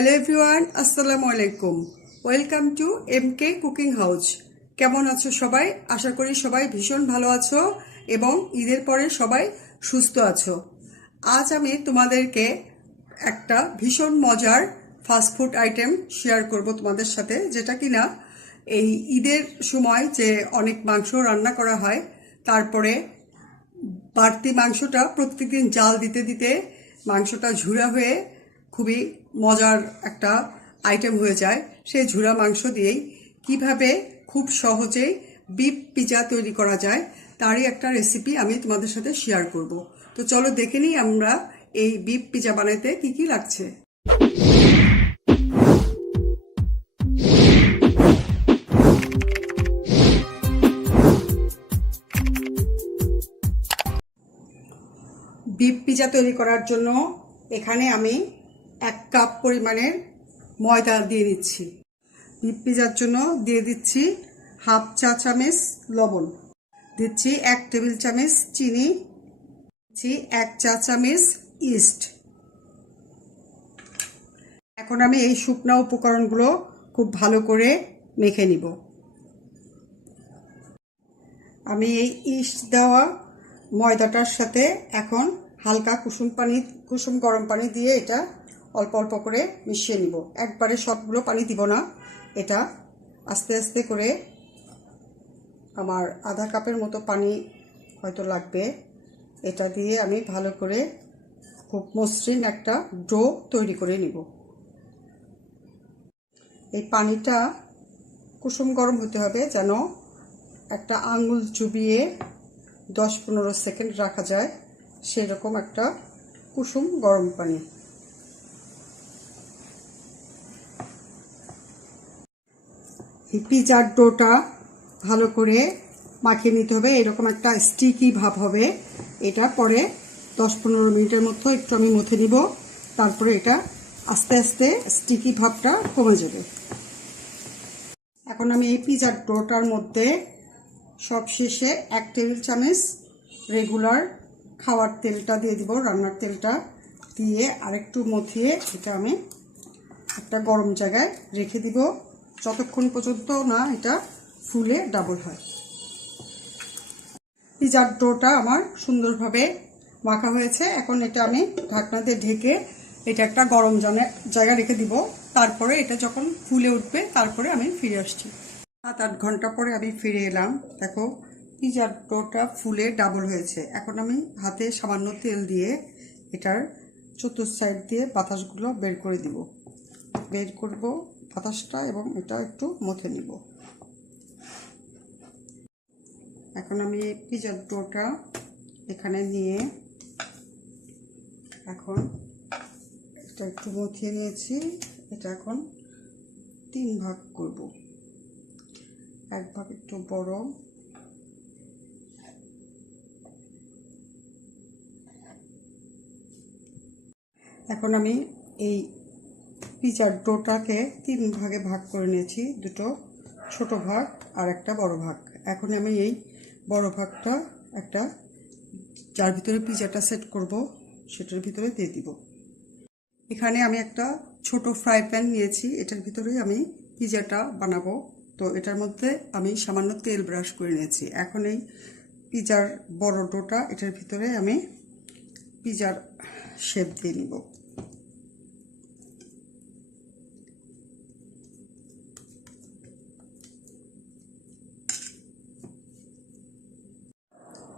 Hello everyone, আসসালামু আলাইকুম। Welcome to MK cooking house. কেমন আছো সবাই? আশা করি সবাই ভীষণ ভালো আছো এবং ঈদের পরে সবাই সুস্থ আছো। আজ আমি তোমাদেরকে একটা ভীষণ মজার ফাস্টফুড আইটেম শেয়ার করব তোমাদের সাথে, যেটা কিনা এই ঈদের সময় যে অনেক মাংস রান্না করা হয়, তারপরে বাড়তি মাংসটা প্রত্যেকদিন জাল দিতে দিতে মাংসটা ঝুরা হয়ে খুবই মজার একটা আইটেম হয়ে যায়। সেই ঝুরা মাংস দিয়েই কিভাবে খুব সহজেই বিফ পিজা তৈরি করা যায় তারই একটা রেসিপি আমি তোমাদের সাথে শেয়ার করব। তো চলো দেখে নিই আমরা এই বিফ পিজা বানাইতে কি কি লাগছে। বিফ পিজা তৈরি করার জন্য এখানে আমি 1 কাপ পরিমাণের ময়দা দিয়ে দিচ্ছি। বিফ পিজার জন্য দিয়ে দিচ্ছি হাফ চা চামচ লবণ, দিচ্ছি 1 টেবিল চামচ চিনি, দিচ্ছি 1 চা চামচ ইস্ট। এখন আমি এই শুকনো উপকরণগুলো খুব ভালো করে মেখে নিব। আমি এই ইস্ট দেওয়া ময়দাটার সাথে এখন হালকা কুসুম গরম পানি দিয়ে এটা অল্প অল্প করে মিশিয়ে নিব। একবারে সবগুলো পানি দিব না, এটা আস্তে আস্তে করে আমার আধা কাপের মতো পানি হয়তো লাগবে। এটা দিয়ে আমি ভালো করে খুব মসৃণ একটা ডো তৈরি করে নিব। এই পানিটা কুসুম গরম হতে হবে, যেন একটা আঙুল চুবিয়ে 10-15 সেকেন্ড রাখা যায়, সেরকম একটা কুসুম গরম পানি। এই পিজার ডোটা ভালো করে মাখিয়ে নিতে হবে, এরকম একটা স্টিকি ভাব হবে। এটা পরে 10-15 মিনিটের মতো একটু আমি মথে নিব, তারপরে এটা আস্তে আস্তে স্টিকি ভাবটা কমে যাবে। এখন আমি এই পিজার ডোটার মধ্যে সবশেষে 1 টেবিল চামচ রেগুলার খাওয়ার তেলটা দিয়ে দিব, রান্নার তেলটা দিয়ে আরেকটু মথিয়ে এটা আমি একটা গরম জায়গায় রেখে দিব, যতক্ষণ পর্যন্ত না এটা ফুলে ডাবল হয়। পিজার ডোটা আমার সুন্দরভাবে মাখা হয়েছে। এখন এটা আমি ঢাকনা দিয়ে ঢেকে এটা একটা গরম জায়গায় রেখে দিব। তারপরে এটা যখন ফুলে উঠবে তারপরে আমি ফিরে আসছি। 7-8 ঘন্টা পরে আমি ফিরে এলাম। দেখো পিজার ডোটা ফুলে ডাবল হয়েছে। এখন আমি হাতে সামান্য তেল দিয়ে এটার চতুর্থ সাইড দিয়ে বাতাসগুলো বের করে দিব, বের করব বাতাসটা, এবং এটা একটু মথে নিব। এখন আমি পিজার ডোটা এখানে নিয়ে এখন এটা একটু মথিয়ে নিয়েছি। এটা এখন 3 ভাগ করব। 1 ভাগ একটু বড়, এখন আমি এই পিজার ডোটাকে 3 ভাগে ভাগ করে নিয়েছি, দুটো ছোট ভাগ আর একটা বড় ভাগ। এখন আমি এই বড় ভাগটা একটা যার ভিতরে পিজাটা সেট করব সেটার ভিতরে দিয়ে দিব। এখানে আমি একটা ছোট ফ্রাই প্যান নিয়েছি, এটার ভিতরে আমি পিজাটা বানাবো। তো এটার মধ্যে আমি সামান্য তেল ব্রাশ করে নিয়েছি। এখন এই পিজার বড় ডোটা এটার ভিতরে আমি পিজার শেপ দিয়ে নিব।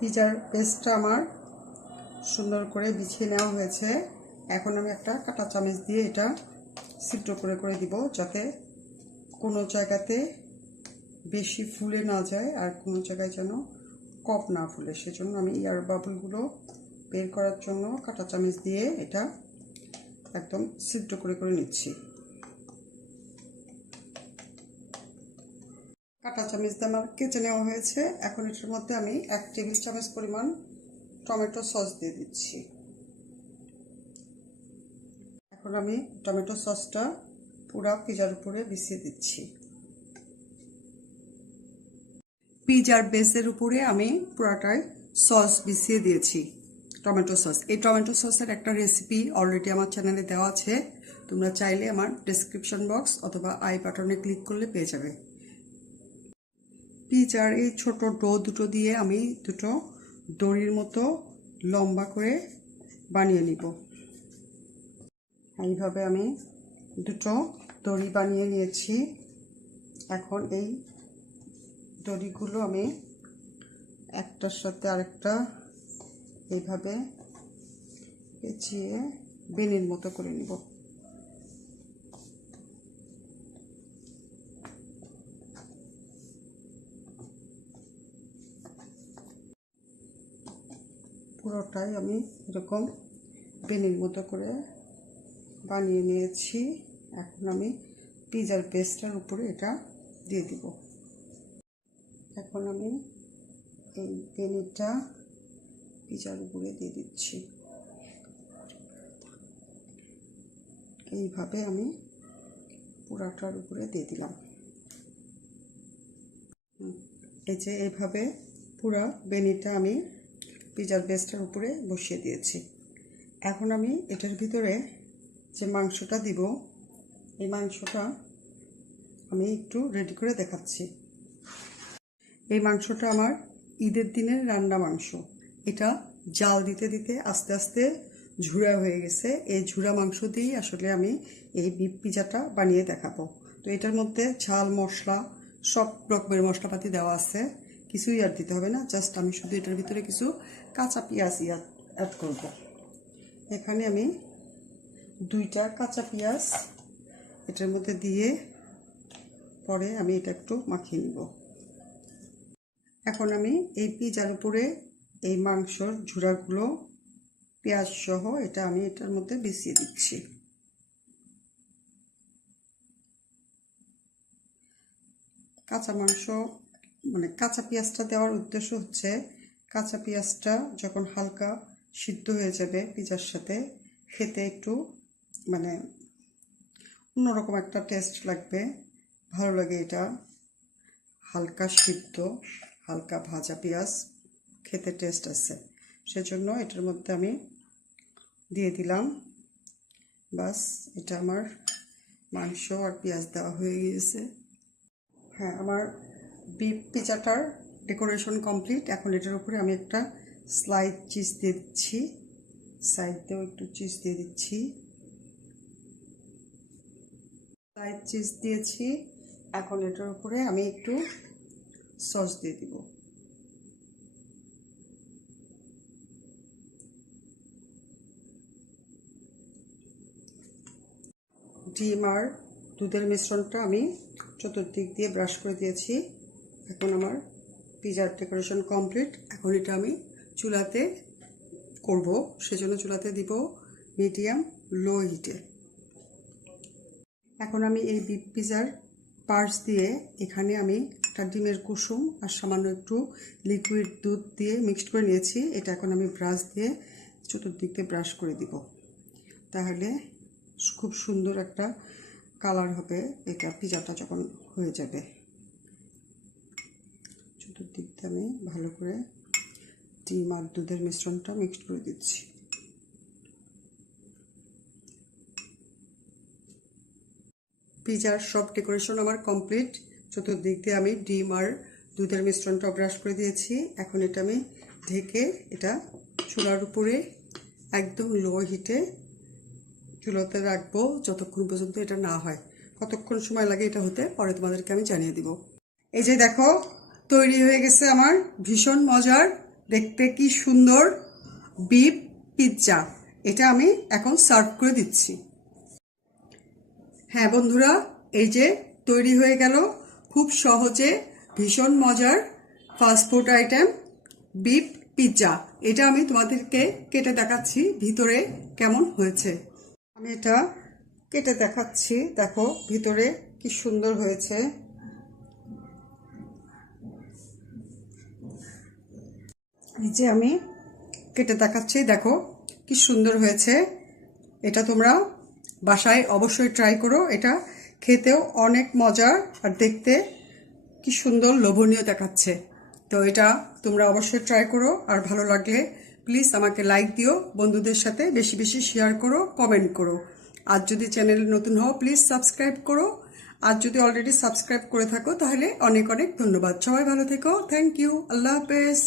পিজার পেস্টটা আমার সুন্দর করে বিছিয়ে নেওয়া হয়েছে। এখন আমি একটা কাঁটা চামচ দিয়ে এটা সিদ্ধ করে করে দিব, যাতে কোনো জায়গাতে বেশি ফুলে না যায় আর কোনো জায়গায় যেন কম না ফুলে। সেজন্য আমি এয়ার বাবলগুলো বের করার জন্য কাঁটা চামচ দিয়ে এটা একদম সিদ্ধ করে করে নিচ্ছি। কাঁটা চামচ দিয়ে আমার কেচে নেওয়া হয়েছে। এখন এটার মধ্যে আমি 1 টেবিল চামচ পরিমাণ টমেটো সস দিয়ে দিচ্ছি। এখন আমি টমেটো সসটা পুরো পিজার উপরে বিছিয়ে দিচ্ছি। পিজার বেসের উপরে আমি পুরাটাই সস বিছিয়ে দিয়েছি। Tomato sauce. এই টমেটো সসের একটা রেসিপি অলরেডি আমার চ্যানেলে দেওয়া আছে, তোমরা চাইলে আমার ডেসক্রিপশন বক্স অথবা আই বাটনে ক্লিক করলে পেয়ে যাবে। পিজার এই ছোট ডো দুটো দিয়ে আমি দুটো দড়ির মতো লম্বা করে বানিয়ে নিব। এইভাবে আমি দুটো দড়ি বানিয়ে নিয়েছি। এখন এই দড়িগুলো আমি একটার সাথে আরেকটা এইভাবে পেঁচিয়ে বেনির মতো করে নিব। পুরোটাই আমি এরকম বেনির মতো করে বানিয়ে নিয়েছি। এখন আমি পিজার বেসটার উপরে এটা দিয়ে দিব। এখন আমি এই বেনিটা পিজার উপরে দিয়ে দিচ্ছি। এইভাবে আমি পুরাটার উপরে দিয়ে দিলাম। এই যে এইভাবে পুরা বেনিটা আমি পিজার বেসটার উপরে বসিয়ে দিয়েছি। এখন আমি এটার ভিতরে যে মাংসটা দিব, এই মাংসটা আমি একটু রেডি করে দেখাচ্ছি। এই মাংসটা আমার ঈদের দিনের রান্না মাংস। এটা জাল দিতে দিতে আস্তে আস্তে ঝুড়া হয়ে গেছে। এই ঝুড়া মাংস দিয়েই আসলে আমি এই বিফ পিজাটা বানিয়ে দেখাবো। তো এটার মধ্যে ঝাল মশলা সব রকমের মশলাপাতি দেওয়া আছে, কিছুই আর দিতে হবে না। জাস্ট আমি শুধু এটার ভিতরে কিছু কাঁচা পেঁয়াজ অ্যাড করব। এখানে আমি 2টা কাঁচা পেঁয়াজ এটার মধ্যে দিয়ে পরে আমি এটা একটু মাখিয়ে নিব। এখন আমি এই পিজার উপরে এই মাংসর ঝুড়াগুলো পেঁয়াজ সহ এটা আমি এটার মধ্যে বিছিয়ে দিচ্ছি। কাঁচা মাংস মানে কাঁচা পেঁয়াজটা দেওয়ার উদ্দেশ্য হচ্ছে কাঁচা পেঁয়াজটা যখন হালকা সিদ্ধ হয়ে যাবে পিজার সাথে, খেতে একটু মানে অন্যরকম একটা টেস্ট লাগবে, ভালো লাগে। এটা হালকা সিদ্ধ হালকা ভাজা পেঁয়াজ খেতে টেস্ট আছে, সেজন্য এটার মধ্যে আমি দিয়ে দিলাম। বাস, এটা আমার মাংস আর পেঁয়াজ দেওয়া হয়ে গিয়েছে। হ্যাঁ, আমার বিফ পিজাটার ডেকোরেশন কমপ্লিট। এখন এটার উপরে আমি একটা স্লাইড চিজ দিয়ে দিচ্ছি, সাইড দিয়েও একটু চিজ দিয়ে দিচ্ছি। স্লাইড চিজ দিয়েছি। এখন এটার উপরে আমি একটু সস দিয়ে দিব। ডিম আর দুধের মিশ্রণটা আমি চতুর্দিক দিয়ে ব্রাশ করে দিয়েছি। এখন আমার পিজার ডেকোরেশন কমপ্লিট। এখন এটা আমি চুলাতে করব, সেজন্য চুলাতে দিব মিডিয়াম লো হিটে। এখন আমি এই বিফ পিজার পার্টস দিয়ে এখানে আমি একটা ডিমের কুসুম আর সামান্য একটু লিকুইড দুধ দিয়ে মিক্সড করে নিয়েছি। এটা এখন আমি ব্রাশ দিয়ে চতুর্দিক দিয়ে ব্রাশ করে দিব, তাহলে খুব সুন্দর একটা কালার হবে এটা পিজাটা যখন হয়ে যাবে। চতুর্দিক দিয়ে আমি ভালো করে ডিম আর দুধের মিশ্রণটা মিক্সড করে দিচ্ছি। পিজার সব ডেকোরেশন আমার কমপ্লিট। চতুর্দিক দিয়ে আমি ডিম আর দুধের মিশ্রণটা ব্রাশ করে দিয়েছি। এখন এটা আমি ঢেকে এটা চুলার উপরে একদম লো হিটে চুলাতে রাখবো যতক্ষণ পর্যন্ত এটা না হয়। কতক্ষণ সময় লাগে এটা হতে পরে তোমাদেরকে আমি জানিয়ে দিব। এই যে দেখো, তৈরি হয়ে গেছে আমার ভীষণ মজার, দেখতে কি সুন্দর বিফ পিৎজা। এটা আমি এখন সার্ভ করে দিচ্ছি। হ্যাঁ বন্ধুরা, এই যে তৈরি হয়ে গেল খুব সহজে ভীষণ মজার ফাস্টফুড আইটেম বিফ পিৎজা। এটা আমি তোমাদেরকে কেটে দেখাচ্ছি ভিতরে কেমন হয়েছে। আমি এটা কেটে দেখাচ্ছি, দেখো ভিতরে কি সুন্দর হয়েছে। এই যে আমি কেটে দেখাচ্ছি, দেখো কি সুন্দর হয়েছে। এটা তোমরা বাসায় অবশ্যই ট্রাই করো। এটা খেতেও অনেক মজার আর দেখতে কি সুন্দর লোভনীয় দেখাচ্ছে। তো এটা তোমরা অবশ্যই ট্রাই করো, আর ভালো লাগলে প্লিজ আমাকে লাইক দিও, বন্ধুদের সাথে বেশি বেশি শেয়ার করো, কমেন্ট করো। আর যদি চ্যানেলে নতুন হও প্লিজ সাবস্ক্রাইব করো। আর যদি অলরেডি সাবস্ক্রাইব করে থাকো তাহলে অনেক অনেক ধন্যবাদ। সবাই ভালো থেকো। Thank you. আল্লাহ হাফেজ।